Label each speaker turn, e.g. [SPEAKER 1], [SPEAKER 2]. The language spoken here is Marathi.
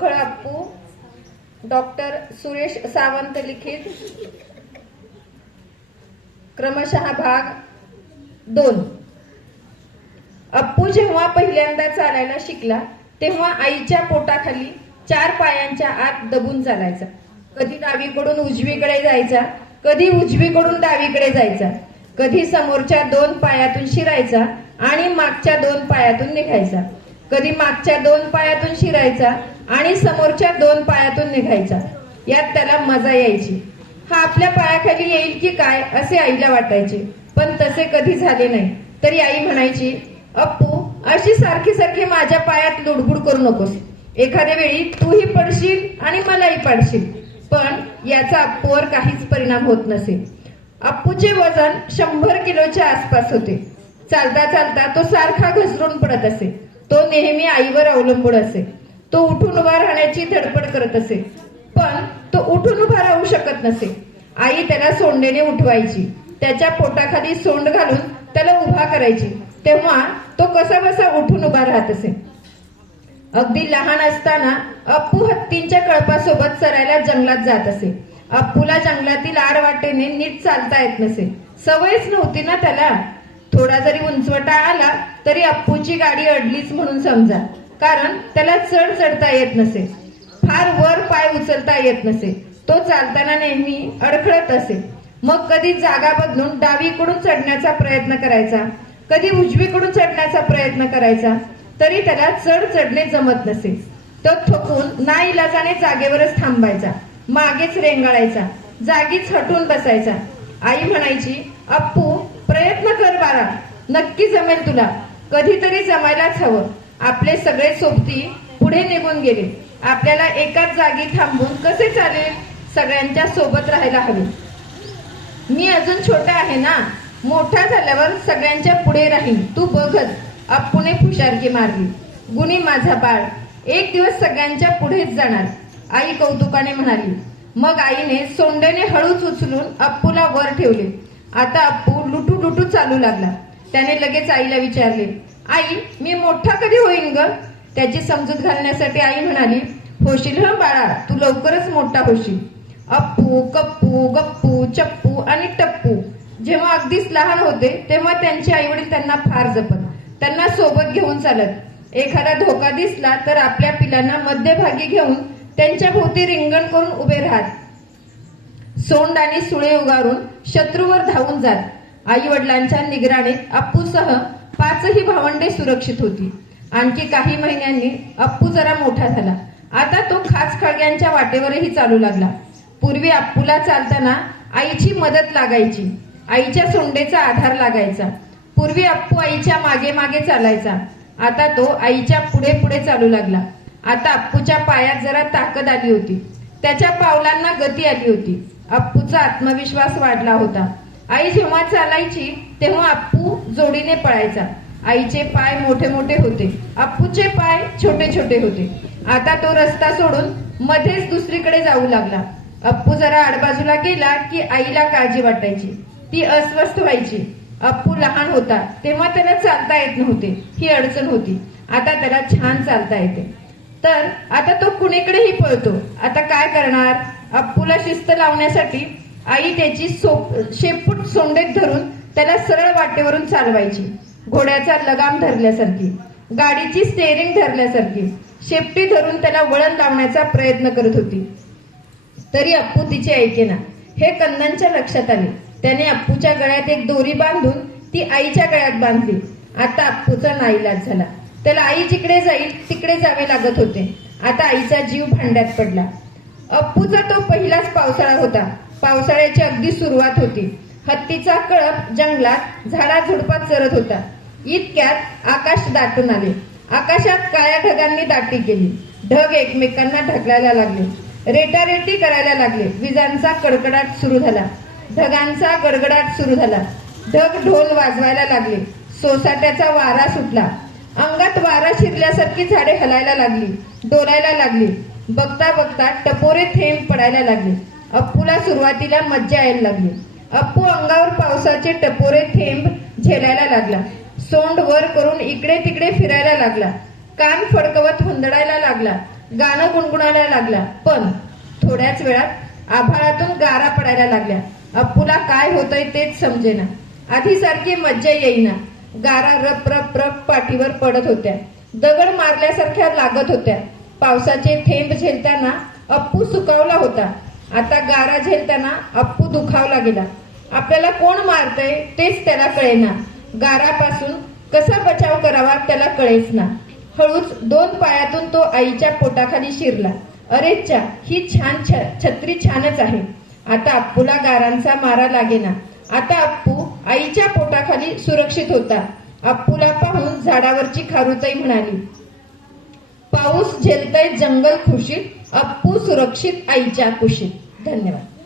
[SPEAKER 1] बखळ अप्पू डॉक्टर सुरेश सावंत लिखित क्रमशः भाग दोन. अप्पू जेव्हा पहिल्यांदा चालायला शिकला तेव्हा आईच्या पोटाखाली चार पायांच्या आत दबून चालायचा. कधी डावीकडून उजवीकडे जायचा कधी उजवीकडून डावीकडे जायचा. कधी समोरच्या दोन पायातून शिरायचा आणि मागच्या दोन पायातून निघायचा. कधी मागच्या दोन पायातून शिरायचा आणि समोरच्या दोन पायातून निघायचा. यात त्याला मजा यायची. हा आपल्या पायाखाली येईल की काय असे आईला वाटायचे. पण तसे कधी झाले नाही. तरी आई म्हणायची अप्पू अशी सारखी सारखी माझ्या पायात लुडबुड करू नकोस. एखाद्या वेळी तूही पडशील आणि मलाही पाडशील. पण याचा अप्पूवर काहीच परिणाम होत नसे. अप्पूचे वजन शंभर किलोच्या आसपास होते. चालता चालता तो सारखा घसरून पडत असे. तो नेहमी आईवर अवलंबून असे. तो उठून उभा राहण्याची धडपड करत असे. पण तो उठून उभा राहू शकत नसे. आई त्याला सोंडेने उठवायची. त्याच्या पोटाखाली सोंड घालून त्याला उभा करायची. तेव्हा तो कसा बसा उठून उभा राहत असे. अगदी लहान असताना अप्पू हत्तींच्या कळपासोबत चरायला जंगलात जात असे. अप्पूला जंगलातील आडवाटेने नीट चालता येत नसे. सवयच नव्हती ना त्याला. थोडा जरी उंचवटा आला तरी अप्पूची गाडी अडलीच म्हणून समजा. कारण त्याला चढ चढता येत नसे. फार वर पाय उचलता येत नसे. तो चालताना नेहमी अडखळत असे. मग कधी जागा बदलून डावीकडून चढण्याचा प्रयत्न करायचा? कधी उजवीकडून चढण्याचा प्रयत्न करायचा? तरी त्याला चढ चढणे जमत नसे. तो थकून नाईलाजाने जागेवरच थांबायचा. मागेच रेंगाळायचा. जागीच हटून बसायचा. आई म्हणायची अप्पू प्रयत्न कर बारा नक्की जमेल तुला. कधीतरी जमायलाच हवं. आपले सगळे सोबती पुढे निघून गेले. आपल्याला एकाच जागी थांबून कसे चालेल? सगळ्यांच्या सोबत राहायला हवे. मी अजून छोटा आहे ना? मोठा झाल्यावर सगळ्यांच्या पुढे राहीन. तू बघत अप्पूने फुशारकी मारली. गुणी माझा बाळ. एक दिवस सगळ्यांच्या पुढेच जाणार. आई कौतुकाने म्हणाली. मग आईने सोंडेने हळूच उचलून अप्पूला वर ठेवले. आता अप्पू लुटू लुटू चालू लागला. त्याने लगेच आईला विचारले आई मी मोठा कधी होईन ग? त्याची समजूत घालण्यासाठी आई म्हणाली होशील ह बाळा तू लवकरच मोठा होशील. अप्पू कप्पू गप्पू चप्पू आणि टप्पू. जेव्हा अगदीच लहान होते तेव्हा त्यांचे आई वडील त्यांना फार जपत त्यांना सोबत घेऊन चालत. एखादा धोका दिसला तर आपल्या पिलांना मध्यभागी घेऊन त्यांच्या भोवती रिंगण करून उभे राहत. सोंड आणि सुळे उगारून शत्रूवर धावून जात. आई वडिलांच्या निगराणीत अप्पूसह पाचही भावंडे सुरक्षित होती. आणखी काही महिन्यांनी अप्पू जरा मोठा झाला. आता तो खास खळग्यांच्या वाटेवरही चालू लागला. पूर्वी अप्पूला चालताना आईची मदत लागायची. आईच्या सोंडेचा आधार लागायचा. पूर्वी अप्पू आईच्या मागे मागे चालायचा. आता तो आईच्या पुढे पुढे चालू लागला. आता अप्पूच्या पायात जरा ताकद आली होती. त्याच्या पावलांना गती आली होती. अप्पूचा आत्मविश्वास वाढला होता. आई जेव्हा चालायची तेव्हा आप्पू जोडीने पळायचा. आईचे पाय मोठे मोठे होते. आप्पूचे पाय छोटे छोटे होते. आता तो रस्ता सोडून मध्येच दुसरीकडे जाऊ लागला. अप्पू जरा आडबाजूला गेला की आईला काळजी वाटायची. ती अस्वस्थ व्हायची. अप्पू लहान होता तेव्हा त्याला चालता येत नव्हते. ही अडचण होती. आता त्याला छान चालता येते. तर आता तो कुणीकडेही पळतो. आता काय करणार? अप्पूला शिस्त लावण्यासाठी आई त्याची सोप शेपूट सोंडेत धरून त्याला सरळ वाटेवरून चालवायची. घोड्याचा लगाम धरल्यासारखी गाडीची स्टेअरिंग धरल्यासारखी शेपटी धरून त्याला वळण लावण्याचा प्रयत्न करत होती. तरी अप्पू तिचे ऐकेना हे कन्नांच्या लक्षात आले. त्याने अप्पूच्या गळ्यात एक दोरी बांधून ती आईच्या गळ्यात बांधली. आता अप्पूचा नाईलाज झाला. त्याला आई जिकडे जाईल तिकडे जावे लागत होते. आता आईचा जीव भांड्यात पडला. अप्पूचा तो पहिलाच पावसाळा होता. पावसाळ्याची अगदी सुरुवात होती. हत्तीचा कळप जंगलात झाडाझुडपात चरत होता. इतक्यात आकाश दाटून आले. आकाशात काळ्या ढगांनी दाटी केली. ढग एकमेकांना ढकलायला लागले. रेटारेटी करायला लागले. विजांचा कडकडाट सुरू झाला. ढगांचा गडगडाट सुरू झाला. ढग ढोल वाजवायला लागले. सोसाट्याचा वारा सुटला. अंगात वारा शिरल्यासारखी झाडे हलायला लागली. डोलायला लागली. बघता बघता टपोरे थेंब पडायला लागले. अप्पूला सुरुवातीला मज्जा यायला लागली. अप्पू अंगावर पावसाचे टपोरे थेंब झेलायला लागला. सोंड वर करून इकडे तिकडे फिरायला लागला. कान फडकवत हुंदडायला लागला. गाणं गुणगुणायला लागला. पण थोड्याच वेळात आभाळातून गारा पडायला लागल्या. अप्पूला काय होतंय तेच समजेना. आधी सारखी मज्जा येईना. गारा रप रप रप पाठीवर पडत होत्या. दगड मारल्यासारख्या लागत होत्या. पावसाचे थेंब झेलताना अप्पू सुकावला होता. आता गारा झेलताना अप्पू दुखावला गेला. आपल्याला कोण मारतय तेच त्याला कळेना. गारापासून कसा बचाव करावा त्याला कळेच ना हळूच दोन पायातून तो आईच्या पोटाखाली शिरला. अरेच्छा ही छान छ- छत्री छानच आहे. आता अप्पूला गारांचा मारा लागेना. आता अप्पू आईच्या पोटाखाली सुरक्षित होता. अप्पूला पाहून झाडावरची खारुताई म्हणाली पाऊस झेलतय जंगल खुशीत अप्पू सुरक्षित आईच्या कुशीत धन्यवाद.